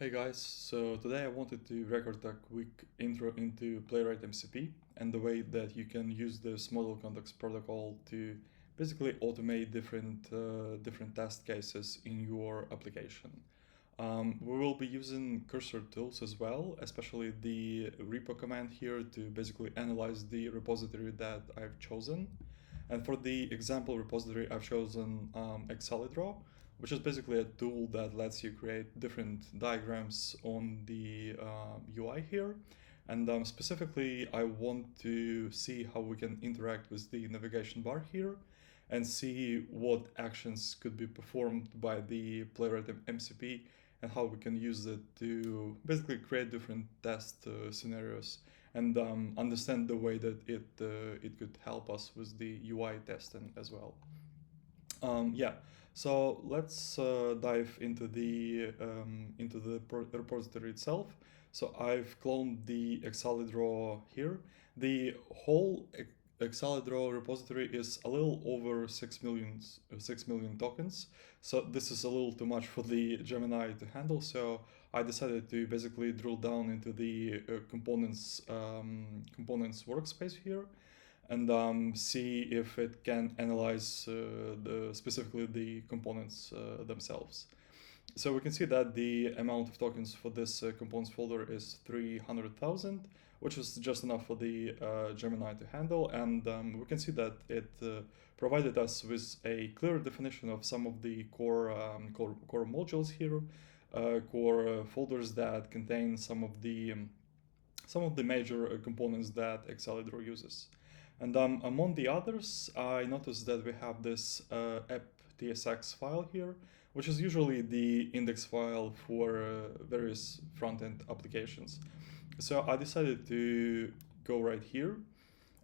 Hey guys, so today I wanted to record a quick intro into Playwright MCP and the way that you can use this model context protocol to basically automate different test cases in your application. We will be using cursor tools as well, especially the repo command here to basically analyze the repository that I've chosen. And for the example repository, I've chosen Excelidro, which is basically a tool that lets you create different diagrams on the UI here. And specifically, I want to see how we can interact with the navigation bar here and see what actions could be performed by the Playwright MCP and how we can use it to basically create different test scenarios and understand the way that it could help us with the UI testing as well. Yeah, so let's dive into the repository itself. So I've cloned the Excelidro here. The whole Excelidro repository is a little over 6 million tokens. So this is a little too much for the Gemini to handle. So I decided to basically drill down into the components workspace here and see if it can analyze specifically the components themselves. So we can see that the amount of tokens for this components folder is 300,000, which is just enough for the Gemini to handle. And we can see that it provided us with a clear definition of some of the core modules here, core folders that contain some of the major components that Excelidro uses. And among the others, I noticed that we have this app.tsx file here, which is usually the index file for various front-end applications. So I decided to go right here,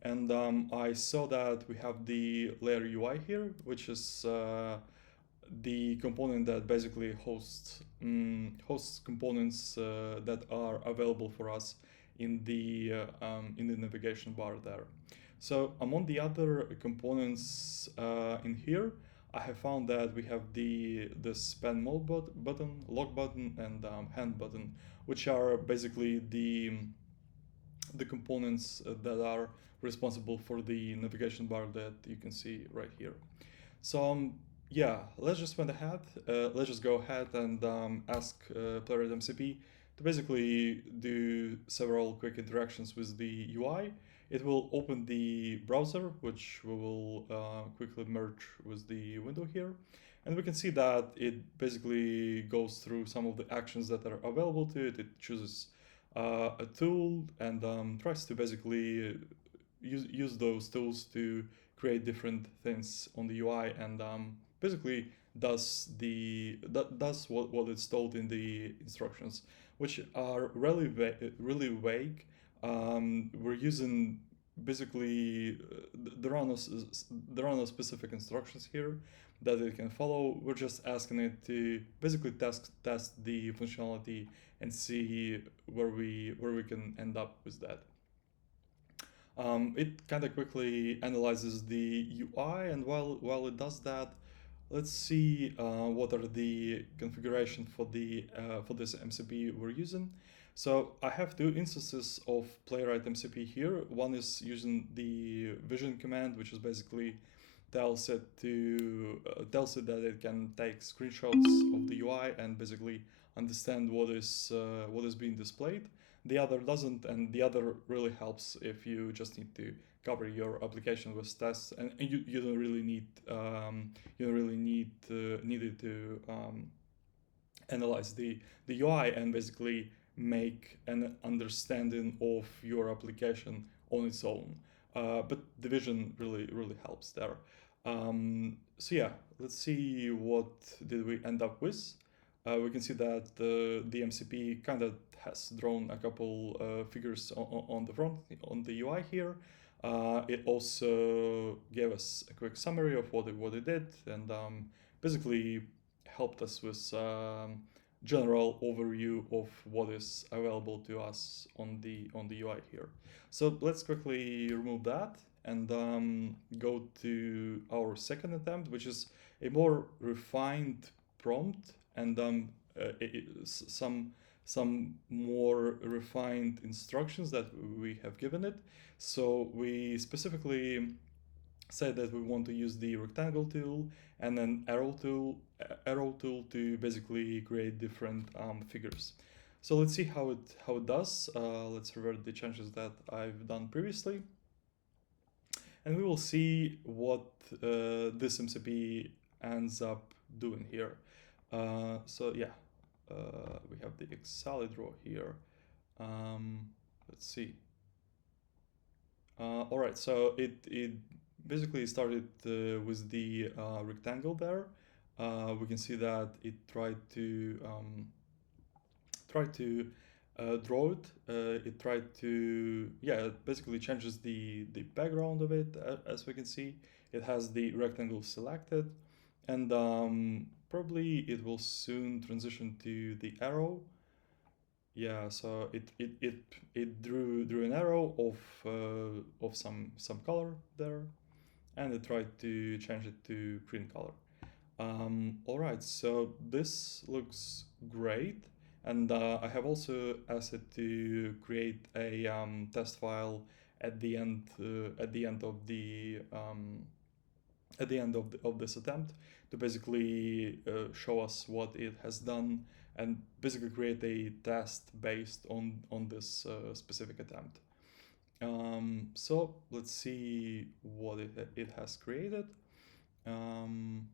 and I saw that we have the layer UI here, which is the component that basically hosts components that are available for us in the navigation bar there. So among the other components in here, I have found that we have the span mode button, lock button, and hand button, which are basically the components that are responsible for the navigation bar that you can see right here. So yeah, let's just went ahead. Let's just go ahead and ask Playwright MCP to basically do several quick interactions with the UI. It will open the browser, which we will quickly merge with the window here. And we can see that it basically goes through some of the actions that are available to it. It chooses a tool and tries to basically use those tools to create different things on the UI and basically does what it's told in the instructions, which are really vague. We're using basically there are no specific instructions here that it can follow. We're just asking it to basically test the functionality and see where we can end up with that. It kind of quickly analyzes the UI, and while it does that, let's see what are the configuration for this MCP we're using. So I have two instances of Playwright MCP here. One is using the vision command, which is basically tells it that it can take screenshots of the UI and basically understand what is being displayed. The other doesn't, and the other really helps if you just need to cover your application with tests, and you don't really needed to analyze the UI and basically make an understanding of your application on its own. But the vision really helps there. So yeah, let's see what did we end up with. We can see that the MCP kind of has drawn a couple figures on the front on the UI here. It also gave us a quick summary of what it did and basically helped us with general overview of what is available to us on the UI here. So let's quickly remove that and go to our second attempt, which is a more refined prompt and some more refined instructions that we have given it. So we specifically say that we want to use the rectangle tool and an arrow tool to basically create different figures. So let's see how it does. Let's revert the changes that I've done previously, and we will see what this MCP ends up doing here. So yeah, we have the solid row here. Let's see. All right, so it basically started with the rectangle there. We can see that it tried to draw it. It tried to, yeah, it basically changes the background of it. As we can see, it has the rectangle selected, and probably it will soon transition to the arrow. Yeah, so it drew an arrow of some color there, and it tried to change it to green color. All right, so this looks great, and I have also asked it to create a test file at the end at the end of this attempt to basically show us what it has done and basically create a test based on this specific attempt. So let's see what it has created.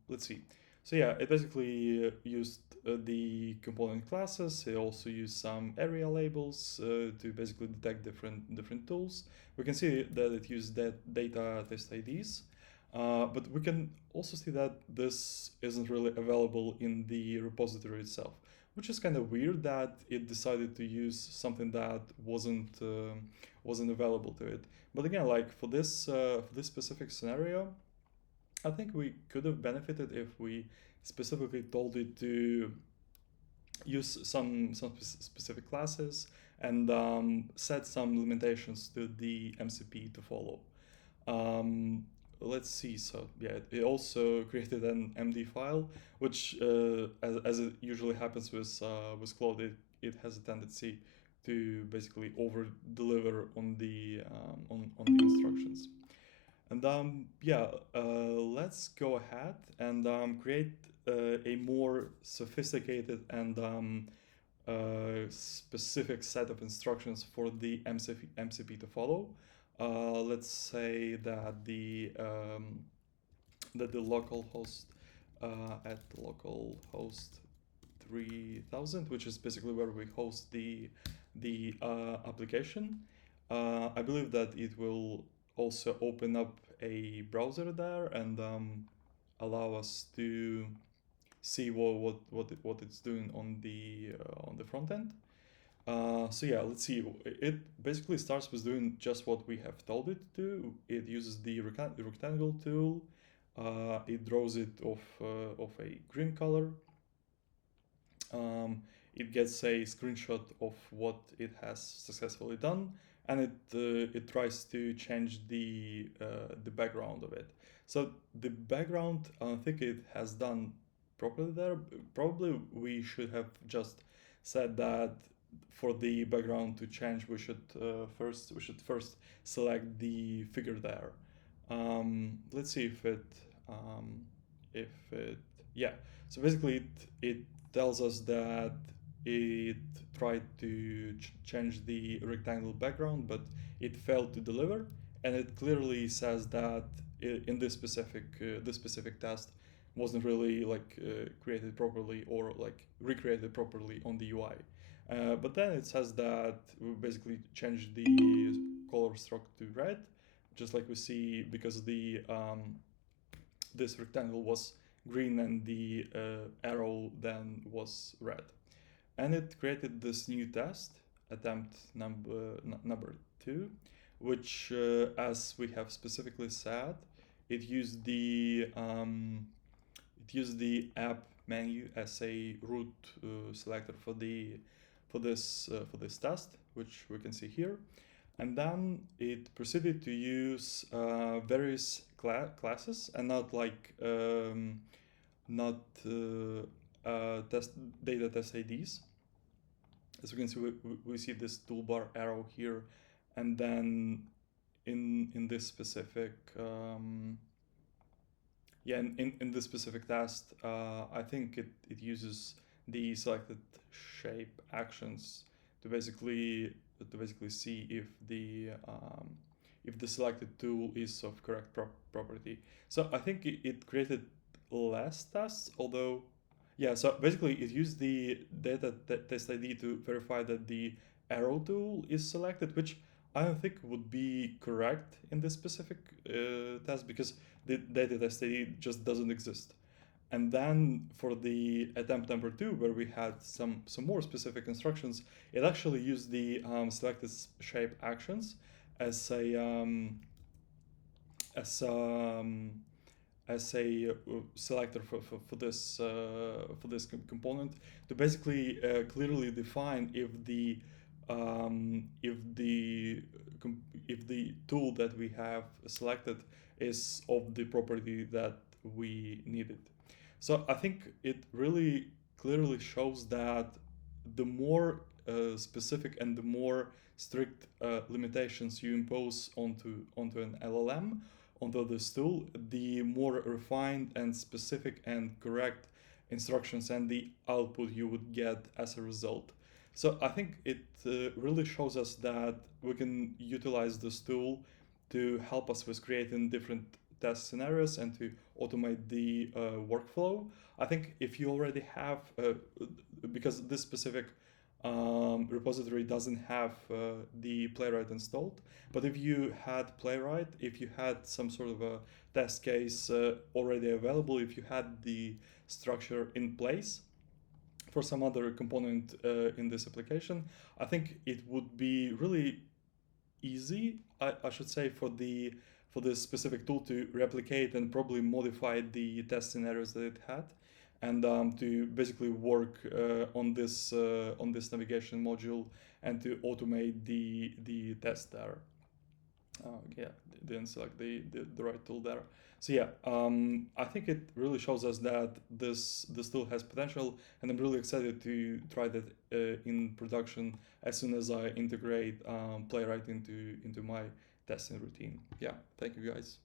Let's see. So yeah, it basically used the component classes. It also used some area labels to basically detect different tools. We can see that it used that data test IDs, but we can also see that this isn't really available in the repository itself, which is kind of weird that it decided to use something that wasn't available to it. But again, like for this specific scenario, I think we could have benefited if we specifically told it to use some specific classes and set some limitations to the MCP to follow. Let's see. So yeah, it also created an MD file, which, as it usually happens with Claude, it has a tendency to basically over deliver on the instructions. And yeah, let's go ahead and create a more sophisticated and specific set of instructions for the MCP to follow. Let's say that the local host at localhost 3000, which is basically where we host the application. I believe that it will also open up a browser there and allow us to see what it's doing on the front end. So yeah, let's see. It basically starts with doing just what we have told it to do. It uses the rectangle tool. It draws it of a green color. It gets a screenshot of what it has successfully done, and it tries to change the background of it. So the background, I think it has done properly there. Probably we should have just said that for the background to change, we should first select the figure there. Let's see if it yeah. So basically, it tells us that it tried to change the rectangle background, but it failed to deliver, and it clearly says that in this specific test wasn't really like created properly or like recreated properly on the UI. But then it says that we basically changed the color stroke to red, just like we see because this rectangle was green and the arrow then was red. And it created this new test, attempt number 2, which, as we have specifically said, it used the app menu as a root selector for this test, which we can see here. And then it proceeded to use various classes and not like not test data test IDs. as we can see, we see this toolbar arrow here, and then in this specific in this specific test, I think it uses the selected shape actions to basically see if the selected tool is of correct property. So I think it created less tests, although yeah. So basically, it used the data test ID to verify that the arrow tool is selected, which I don't think would be correct in this specific test because the data test ID just doesn't exist. And then for the attempt number 2, where we had some more specific instructions, it actually used the selected shape actions as a as as a selector for this component to basically clearly define if the um, if the if the tool that we have selected is of the property that we needed. So I think it really clearly shows that the more specific and the more strict limitations you impose onto an LLM, onto this tool, the more refined and specific and correct instructions and the output you would get as a result. So I think it really shows us that we can utilize this tool to help us with creating different test scenarios and to automate the workflow. I think if you already have, because this specific repository doesn't have the Playwright installed, but if you had Playwright, if you had some sort of a test case already available, if you had the structure in place for some other component in this application, I think it would be really easy, I should say, for this specific tool to replicate and probably modify the test scenarios that it had, and to basically work on this navigation module and to automate the test there. Yeah, didn't select the right tool there. So yeah, I think it really shows us that this tool has potential, and I'm really excited to try that in production as soon as I integrate Playwright into my testing routine. Yeah, thank you guys.